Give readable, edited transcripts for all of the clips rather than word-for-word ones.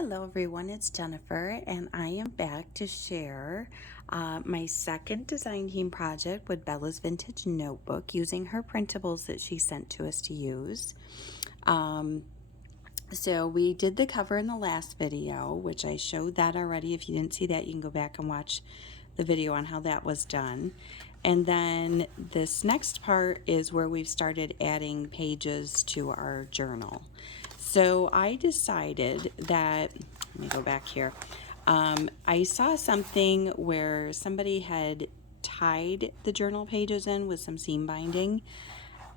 Hello everyone, it's Jennifer and I am back to share my second design team project with Bella's Vintage Notebook using her printables that she sent to us to use. So we did the cover in the last video, which I showed that already. If you didn't see that, you can go back and watch the video on how that was done. And then this next part is where we've started adding pages to our journal. So I decided that, let me go back here. I saw something where somebody had tied the journal pages in with some seam binding,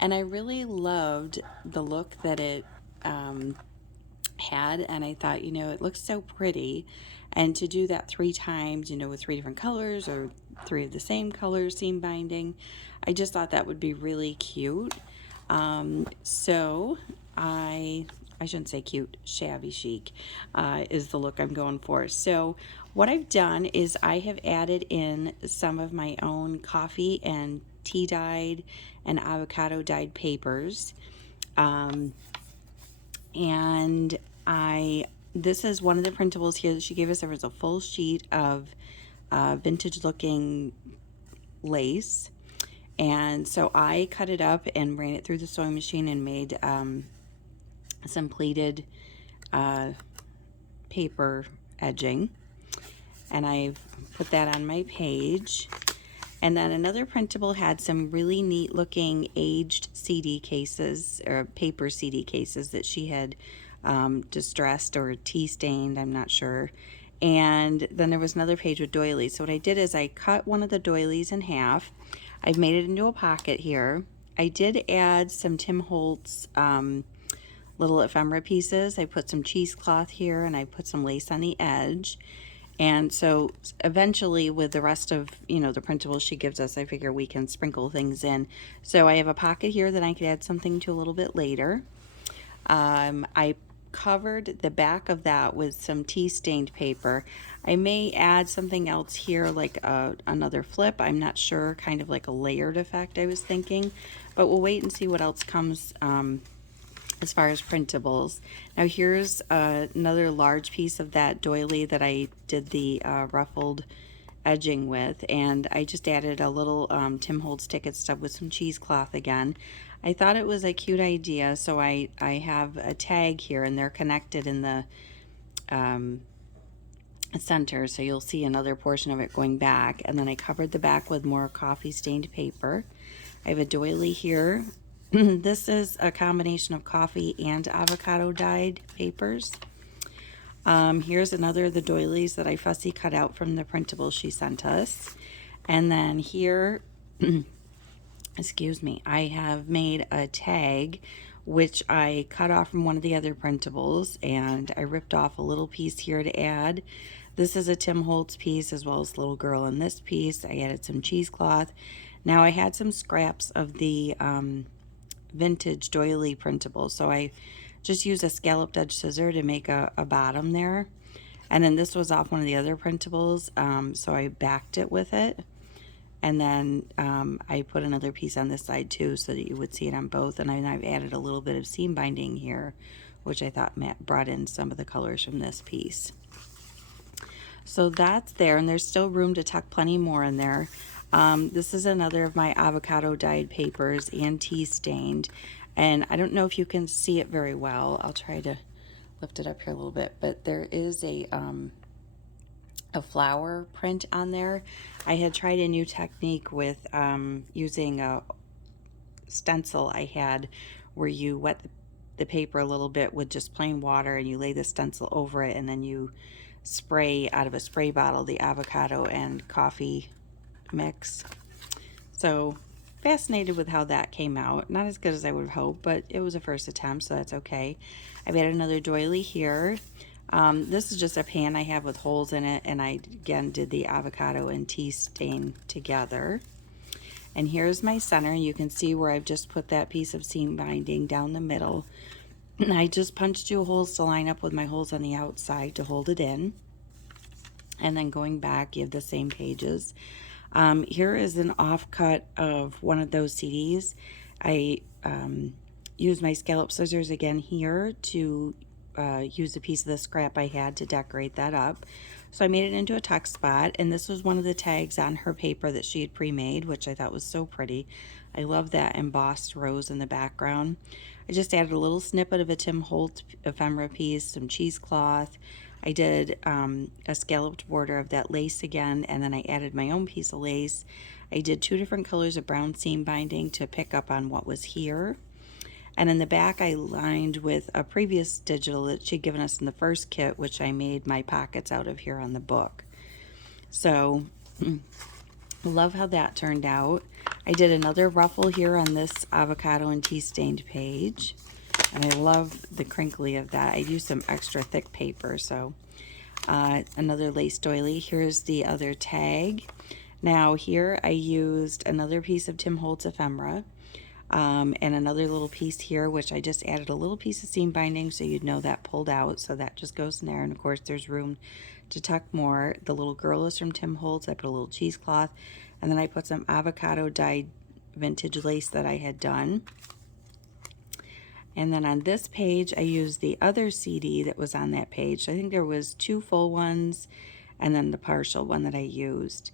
and I really loved the look that it had, and I thought, it looks so pretty, and to do that 3 times, with 3 different colors or 3 of the same colors seam binding, I just thought that would be really cute. So I shouldn't say cute, shabby chic is the look I'm going for. So what I've done is I have added in some of my own coffee and tea dyed and avocado dyed papers. And this is one of the printables here that she gave us. There was a full sheet of vintage looking lace, and so I cut it up and ran it through the sewing machine and made some pleated paper edging, and I've put that on my page. And then another printable had some really neat looking aged CD cases, or paper CD cases that she had distressed or tea stained, I'm not sure. And then there was another page with doilies. So what I did is I cut one of the doilies in half. I've made it into a pocket here. I did add some Tim Holtz little ephemera pieces. I put some cheesecloth here and I put some lace on the edge. And so eventually with the rest of, the printables she gives us, I figure we can sprinkle things in. So I have a pocket here that I could add something to a little bit later. I covered the back of that with some tea stained paper. I may add something else here, like another flip. I'm not sure, kind of like a layered effect I was thinking, but we'll wait and see what else comes as far as printables. Now here's another large piece of that doily that I did the ruffled edging with, and I just added a little Tim Holtz ticket stub with some cheesecloth again. I thought it was a cute idea, so I have a tag here, and they're connected in the center, so you'll see another portion of it going back. And then I covered the back with more coffee stained paper. I have a doily here. This is a combination of coffee and avocado dyed papers. Here's another of the doilies that I fussy cut out from the printable she sent us. And then here, excuse me, I have made a tag which I cut off from one of the other printables, and I ripped off a little piece here to add. This is a Tim Holtz piece, as well as the little girl in this piece. I added some cheesecloth. Now I had some scraps of the vintage doily printable, so I just used a scalloped edge scissor to make a bottom there, and then this was off one of the other printables, so I backed it with it, and then I put another piece on this side too so that you would see it on both. And I've added a little bit of seam binding here, which I thought brought in some of the colors from this piece. So that's there, and there's still room to tuck plenty more in there. This is another of my avocado dyed papers and tea stained, and I don't know if you can see it very well. I'll try to lift it up here a little bit, but there is a flower print on there. I had tried a new technique with using a stencil I had, where you wet the paper a little bit with just plain water, and you lay the stencil over it, and then you spray out of a spray bottle the avocado and coffee mix. So fascinated with how that came out. Not as good as I would have hoped, but it was a first attempt, so that's okay. I've added another doily here. This is just a pan I have with holes in it, and I again did the avocado and tea stain together. And here's my center. You can see where I've just put that piece of seam binding down the middle. And I just punched 2 holes to line up with my holes on the outside to hold it in. And then going back, you have the same pages. Here is an offcut of one of those CDs. I used my scallop scissors again here to use a piece of the scrap I had to decorate that up. So I made it into a tuck spot, and this was one of the tags on her paper that she had pre-made, which I thought was so pretty. I love that embossed rose in the background. I just added a little snippet of a Tim Holtz ephemera piece, some cheesecloth. I did a scalloped border of that lace again, and then I added my own piece of lace. I did 2 different colors of brown seam binding to pick up on what was here. And in the back, I lined with a previous digital that she'd given us in the first kit, which I made my pockets out of here on the book. So, love how that turned out. I did another ruffle here on this avocado and tea stained page. And I love the crinkly of that. I used some extra thick paper, so another lace doily. Here's the other tag. Now here I used another piece of Tim Holtz ephemera. And another little piece here, which I just added a little piece of seam binding so you'd know that pulled out, so that just goes in there. And of course there's room to tuck more. The little girl is from Tim Holtz. I put a little cheesecloth, and then I put some avocado dyed vintage lace that I had done. And then on this page I used the other CD that was on that page. I think there was 2 full ones and then the partial one that I used.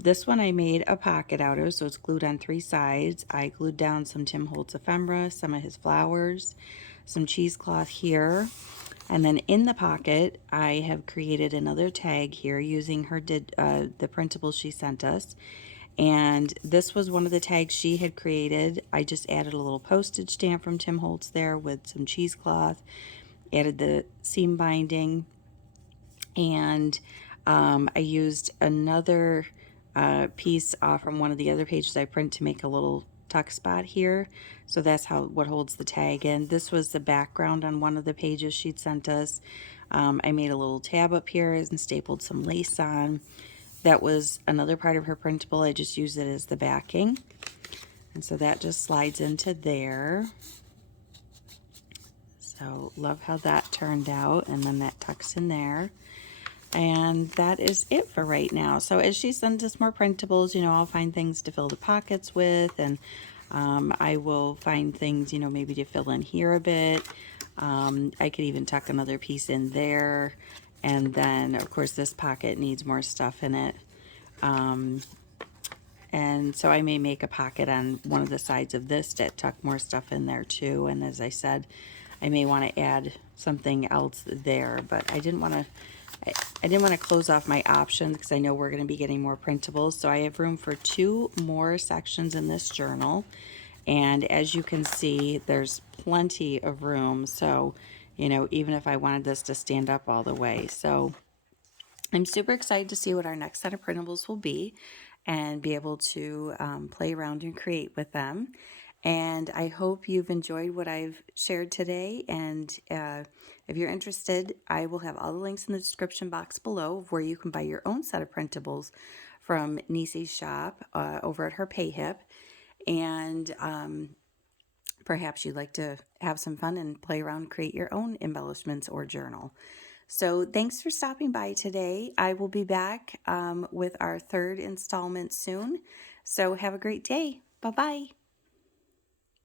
This one I made a pocket out of, so it's glued on 3 sides. I glued down some Tim Holtz ephemera, some of his flowers, some cheesecloth here, and then in the pocket I have created another tag here using the printable she sent us. And this was one of the tags she had created. I just added a little postage stamp from Tim Holtz there with some cheesecloth, added the seam binding, and I used another piece off from one of the other pages I print to make a little tuck spot here. So that's what holds the tag in. This was the background on one of the pages she'd sent us. I made a little tab up here and stapled some lace on. That was another part of her printable. I just used it as the backing. And so that just slides into there. So love how that turned out, and then that tucks in there. And that is it for right now. So as she sends us more printables, you know, I'll find things to fill the pockets with, and I will find things, you know, maybe to fill in here a bit. I could even tuck another piece in there. And then, of course, this pocket needs more stuff in it. And so I may make a pocket on one of the sides of this to tuck more stuff in there too. And as I said, I may want to add something else there, but I didn't want to close off my options because I know we're going to be getting more printables. So I have room for 2 more sections in this journal. And as you can see, there's plenty of room. So, you know, even if I wanted this to stand up all the way. So I'm super excited to see what our next set of printables will be and be able to play around and create with them. And I hope you've enjoyed what I've shared today. And if you're interested, I will have all the links in the description box below where you can buy your own set of printables from Necee's shop over at her PayHip. And perhaps you'd like to have some fun and play around and create your own embellishments or journal. So thanks for stopping by today. I will be back with our 3rd installment soon. So have a great day. Bye-bye.